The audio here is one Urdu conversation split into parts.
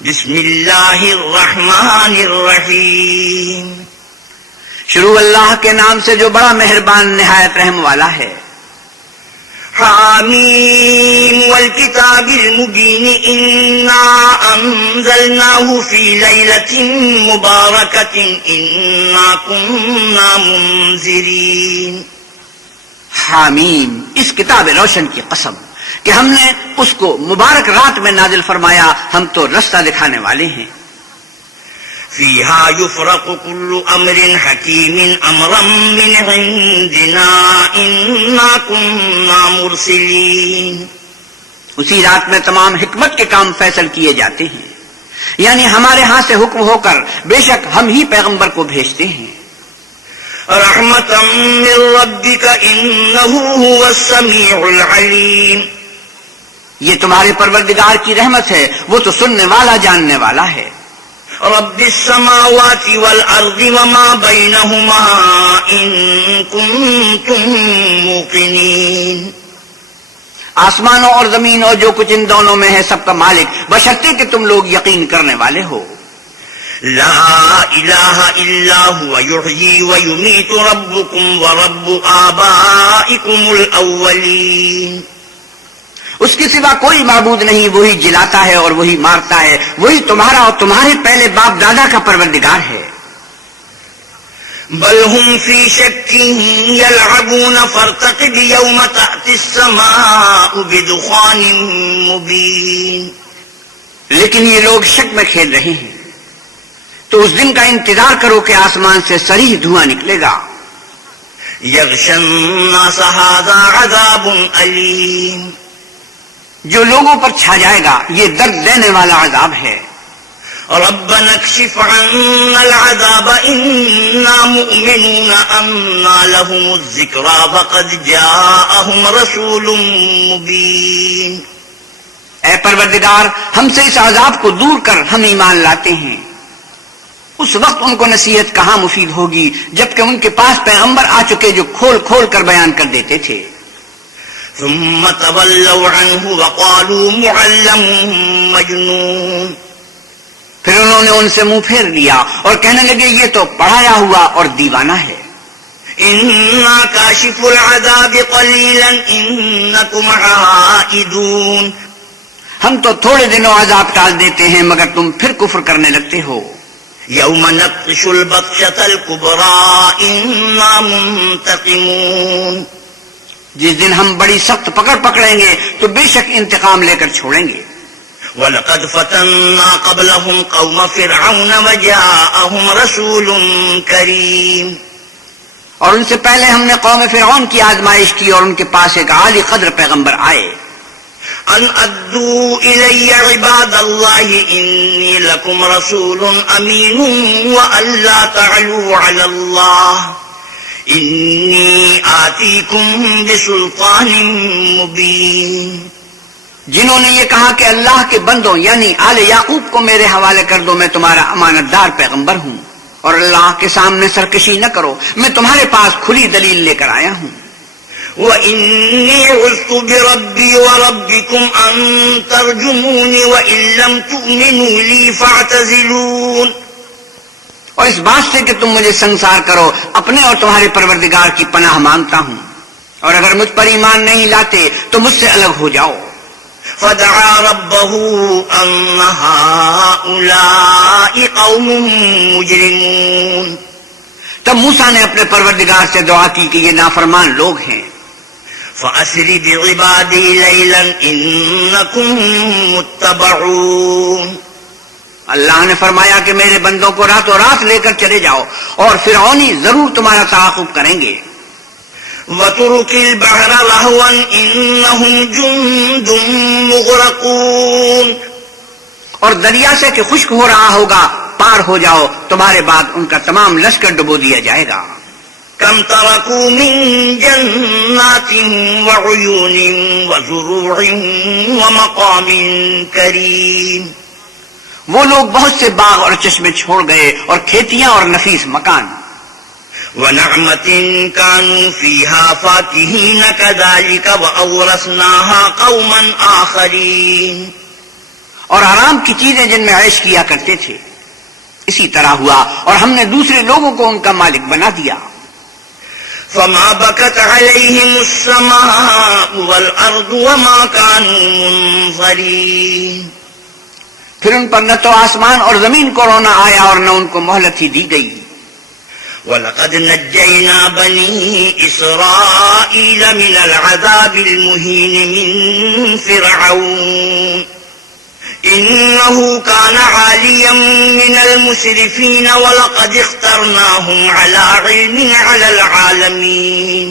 بسم اللہ الرحمن الرحیم. شروع اللہ کے نام سے جو بڑا مہربان نہایت رحم والا ہے. حامیم والکتاب المبین انا انزلناه فی لیلۃ مبارکۃ انا کنا منذرین. حامیم، اس کتاب روشن کی قسم کہ ہم نے اس کو مبارک رات میں نازل فرمایا، ہم تو رستہ دکھانے والے ہیں. فیہا یفرق کل امر حکیم امرا من عندنا انا کنا مرسلین. اسی رات میں تمام حکمت کے کام فیصل کیے جاتے ہیں، یعنی ہمارے ہاں سے حکم ہو کر بے شک ہم ہی پیغمبر کو بھیجتے ہیں. رحمتا من ربک انہ هو السمیع العلیم. یہ تمہارے پروردگار کی رحمت ہے، وہ تو سننے والا جاننے والا ہے. رب السماوات والارض وما بینہما ان کنتم موقنین. آسمانوں اور زمین اور جو کچھ ان دونوں میں ہے سب کا مالک، بشرطے کہ تم لوگ یقین کرنے والے ہو. لا الہ الا هو یحیی ویمیت ربکم ورب آبائکم الاولین. اس کے سوا کوئی معبود نہیں، وہی جلاتا ہے اور وہی مارتا ہے، وہی تمہارا اور تمہارے پہلے باپ دادا کا پروردگار ہے. بل هم فی شک یلعبون فارتقب یوم تأتی السماء بدخان مبین. لیکن یہ لوگ شک میں کھیل رہے ہیں، تو اس دن کا انتظار کرو کہ آسمان سے صریح دھواں نکلے گا. یغشی الناس ھذا عذاب علیم. جو لوگوں پر چھا جائے گا یہ درد دینے والا عذاب ہے. ربنا اکشف عنا العذاب انا مؤمنون انا لهم الذکری وقد جاءهم رسول مبین. اے پروردگار، ہم سے اس عذاب کو دور کر، ہم ایمان لاتے ہیں. اس وقت ان کو نصیحت کہاں مفید ہوگی جبکہ ان کے پاس پیغمبر آ چکے جو کھول کھول کر بیان کر دیتے تھے. ثم تولوا عنه وقالوا معلم مجنون. پھر انہوں نے ان سے منہ پھیر لیا اور کہنے لگے یہ تو پڑھایا ہوا اور دیوانہ ہے. انا کاشف العذاب قلیلا انکم عائدون. ہم تو تھوڑے دنوں عذاب ٹال دیتے ہیں مگر تم پھر کفر کرنے لگتے ہو. یوم نبطش البطشۃ الکبری انا منتقمون. جس دن ہم بڑی سخت پکڑ پکڑیں گے تو بے شک انتقام لے کر چھوڑیں گے. وَلَقَدْ فَتَنَّا قَبْلَهُمْ قَوْمَ فِرْعَوْنَ وَجَاءَهُمْ رَسُولٌ كَرِيمٌ. اور ان سے پہلے ہم نے قوم فرعون کی آزمائش کی اور ان کے پاس ایک عالی قدر پیغمبر آئے. ان ادوا الی عباد اللہ انی لکم رسول امین وَأَلَّا تَعْلُوا عَلَى اللَّهِ انی آتیکم بسلطان مبین. جنہوں نے یہ کہا کہ اللہ کے بندوں یعنی آل یعقوب کو میرے حوالے کر دو، میں تمہارا امانت دار پیغمبر ہوں، اور اللہ کے سامنے سرکشی نہ کرو، میں تمہارے پاس کھلی دلیل لے کر آیا ہوں. وَإِنِّي عُذْتُ بِرَبِّي وَرَبِّكُمْ أَن تَرْجُمُونِ وَإِن لَّمْ تُؤْمِنُوا لِي فَاعْتَزِلُونِ. اور اس بات سے کہ تم مجھے سنسار کرو، اپنے اور تمہارے پروردگار کی پناہ مانگتا ہوں، اور اگر مجھ پر ایمان نہیں لاتے تو مجھ سے الگ ہو جاؤ. فدعا ربه ان هؤلاء قوم مجرمون. تب موسیٰ نے اپنے پروردگار سے دعا کی کہ یہ نافرمان لوگ ہیں. فأسر بعبادی لیلا انکم متبعون. اللہ نے فرمایا کہ میرے بندوں کو راتوں رات لے کر چلے جاؤ اور فرعونی ضرور تمہارا تعاقب کریں گے. وَتُرْكِ الْبَحْرَ لَهْوًا إِنَّهُمْ جُنْدٌ مُغْرَقُونَ. اور دریا سے کہ خشک ہو رہا ہوگا پار ہو جاؤ، تمہارے بعد ان کا تمام لشکر ڈبو دیا جائے گا. كَمْ تَرَكُوا مِنْ جَنَّاتٍ وَعُيُونٍ وَزُرُوعٍ وَمَقَامٍ كَرِيمٍ. وہ لوگ بہت سے باغ اور چشمے چھوڑ گئے اور کھیتیاں اور نفیس مکان. وَنَعْمَةٍ كَانُوا فِيهَا فَاكِهِينَ كَذَلِكَ وَأَوْرَثْنَاهَا قَوْمًا آخَرِينَ. اور آرام کی چیزیں جن میں عیش کیا کرتے تھے. اسی طرح ہوا اور ہم نے دوسرے لوگوں کو ان کا مالک بنا دیا. فما بكت عليهم السماء والأرض وما كانوا منظرين. پھر ان پر نہ تو آسمان اور زمین کو رونا آیا اور نہ ان کو مہلت ہی دی گئی. وَلَقَدْ نَجَّيْنَا بَنِي إِسْرَائِيلَ مِنَ الْعَذَابِ الْمُهِينِ مِنْ فِرْعَوْنَ إِنَّهُ كَانَ عَالِيًا مِنَ الْمُسْرِفِينَ وَلَقَدِ اخْتَرْنَاهُمْ عَلَى عِلْمٍ عَلَى الْعَالَمِينَ.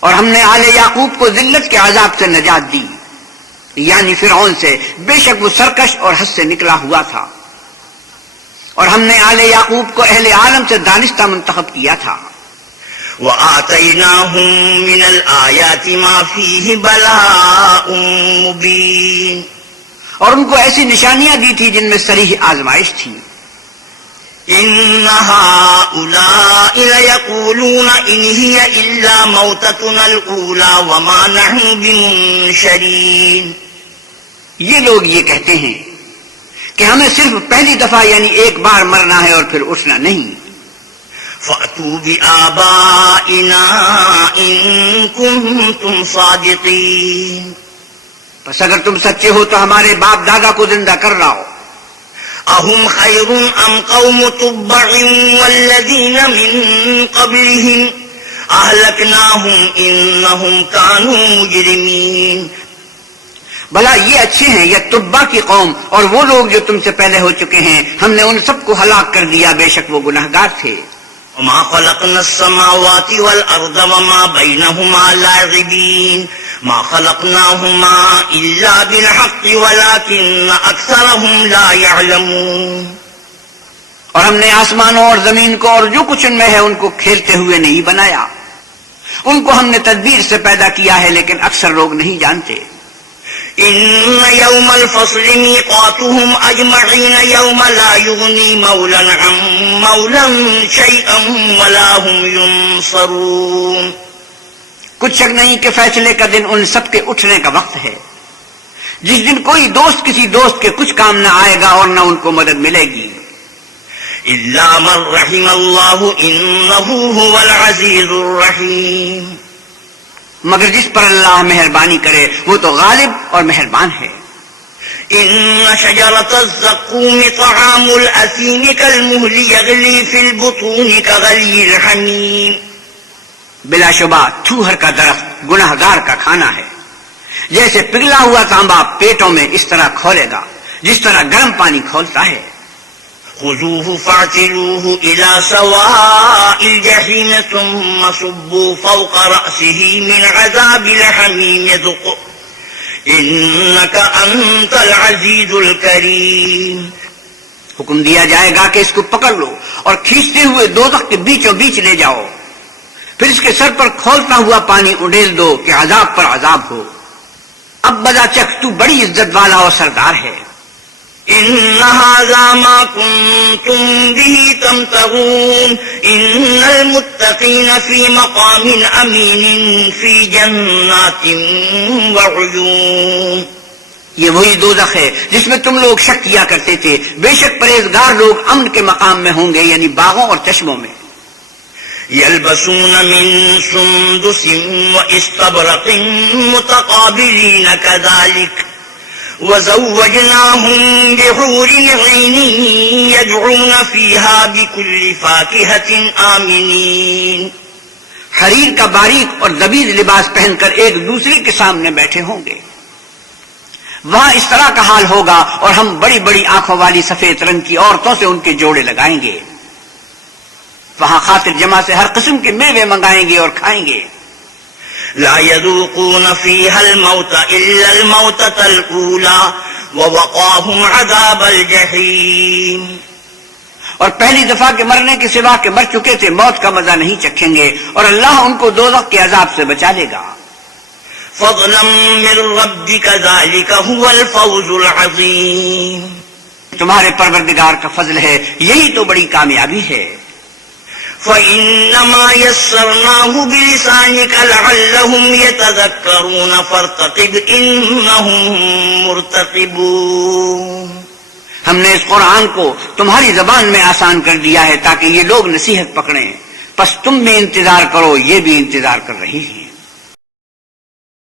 اور ہم نے آل یعقوب کو ذلت کے عذاب سے نجات دی، یعنی فرعون سے. بے شک وہ سرکش اور حد سے نکلا ہوا تھا، اور ہم نے آل یعقوب کو اہل عالم سے دانستہ منتخب کیا تھا. وَآتَيْنَاهُمْ مِنَ الْآيَاتِ مَا فِيهِ بَلَاءٌ مُبِينٌ. اور ان کو ایسی نشانیاں دی تھی جن میں صریح آزمائش تھی. إِنَّ هَؤُلَاءِ لَيَقُولُونَ إِنْ هِيَ إِلَّا مَوْتَتُنَا الْأُولَى وَمَا نَحْنُ بِمُنشَرِينَ. یہ لوگ یہ کہتے ہیں کہ ہمیں صرف پہلی دفعہ یعنی ایک بار مرنا ہے اور پھر اٹھنا نہیں. فَأْتُوا بِآبَائِنَا إِن كُنتُمْ صَادِقِينَ. بس اگر تم سچے ہو تو ہمارے باپ دادا کو زندہ کر لاؤ. أَهُمْ خَيْرٌ أَمْ قَوْمُ تُبَّعٍ وَالَّذِينَ مِن قَبْلِهِمْ أَهْلَكْنَاهُمْ إِنَّهُمْ كَانُوا مُجْرِمِينَ. بھلا یہ اچھے ہیں یا تبا کی قوم اور وہ لوگ جو تم سے پہلے ہو چکے ہیں؟ ہم نے ان سب کو ہلاک کر دیا، بے شک وہ گناہگار تھے. وَمَا خَلَقْنَا السَّمَاوَاتِ وَالْأَرْضَ وَمَا بَيْنَهُمَا لَاعِبِينَ. مَا خَلَقْنَاهُمَا إِلَّا بِالْحَقِّ وَلَكِنَّ أَكْثَرَهُمْ لَا يَعْلَمُونَ. اور ہم نے آسمانوں اور زمین کو اور جو کچھ ان میں ہے ان کو کھیلتے ہوئے نہیں بنایا. ان کو ہم نے تدبیر سے پیدا کیا ہے لیکن اکثر لوگ نہیں جانتے. إِنَّ يَوْمَ الْفَصْلِ مِيقَاتُهُمْ أَجْمَعِينَ يَوْمَ لَا يُغْنِي مَوْلًى عَن مَوْلًى شَيْئًا وَلَا هُمْ يُنصَرُونَ. کچھ شک نہیں کہ فیصلے کا دن ان سب کے اٹھنے کا وقت ہے، جس دن کوئی دوست کسی دوست کے کچھ کام نہ آئے گا اور نہ ان کو مدد ملے گی. إِلَّا مَن رَّحِمَ اللَّهُ إِنَّهُ هُوَ الْعَزِيزُ الرَّحِيمُ. مگر جس پر اللہ مہربانی کرے وہ تو غالب اور مہربان ہے. إِنَّ شَجَرَةَ الزَّقُّومِ طَعَامُ الْأَثِيمِ كَالْمُهْلِ يَغْلِي فِي الْبُطُونِ كَغَلْيِ الْحَمِيمِ. بلا شبہ تھوہر کا درخت گناہ گار کا کھانا ہے، جیسے پگھلا ہوا تانبا پیٹوں میں اس طرح کھولے گا جس طرح گرم پانی کھولتا ہے. خذوه فاعتلوه إلى سواء الجحيم ثم صبوا فوق رأسه من عذاب الحميم ذق إنك أنت العزيز الكريم. حکم دیا جائے گا کہ اس کو پکڑ لو اور کھینچتے ہوئے دوزخ کے بیچوں بیچ لے جاؤ، پھر اس کے سر پر کھولتا ہوا پانی اڈیل دو کہ عذاب پر عذاب ہو. اب بذا چکھ تو بڑی عزت والا اور سردار ہے. إن هذا ما كنتم به تمترون إن المتقين في مقام أمين في جنات وعيون. یہ وہی دوزخ ہے جس میں تم لوگ شک کیا کرتے تھے، بے شک پرہیزگار لوگ امن کے مقام میں ہوں گے، یعنی باغوں اور چشموں میں. يلبسون من سندس واستبرق متقابلين كذلك وزوجناهم بحور عين يدعون فيها بكل فاكهة آمنين. حریر کا باریک اور دبیز لباس پہن کر ایک دوسرے کے سامنے بیٹھے ہوں گے. وہاں اس طرح کا حال ہوگا اور ہم بڑی بڑی آنکھوں والی سفید رنگ کی عورتوں سے ان کے جوڑے لگائیں گے. وہاں خاطر جمع سے ہر قسم کے میوے منگائیں گے اور کھائیں گے. لا يذوقون فيها الموت إلا الموتة الأولى ووقاهم عذاب الجحيم. اور پہلی دفعہ کے مرنے کے سوا کے مر چکے تھے موت کا مزہ نہیں چکھیں گے اور اللہ ان کو دوزخ کے عذاب سے بچا لے گا. فضلا من ربك ذلك هو الفوز العظيم. تمہارے پروردگار کا فضل ہے، یہی تو بڑی کامیابی ہے. فإنما يسرناه بلسانك لعلهم يتذكرون فارتقب إنهم مرتقبون. ہم نے اس قرآن کو تمہاری زبان میں آسان کر دیا ہے تاکہ یہ لوگ نصیحت پکڑیں، پس تم بھی انتظار کرو، یہ بھی انتظار کر رہی ہے.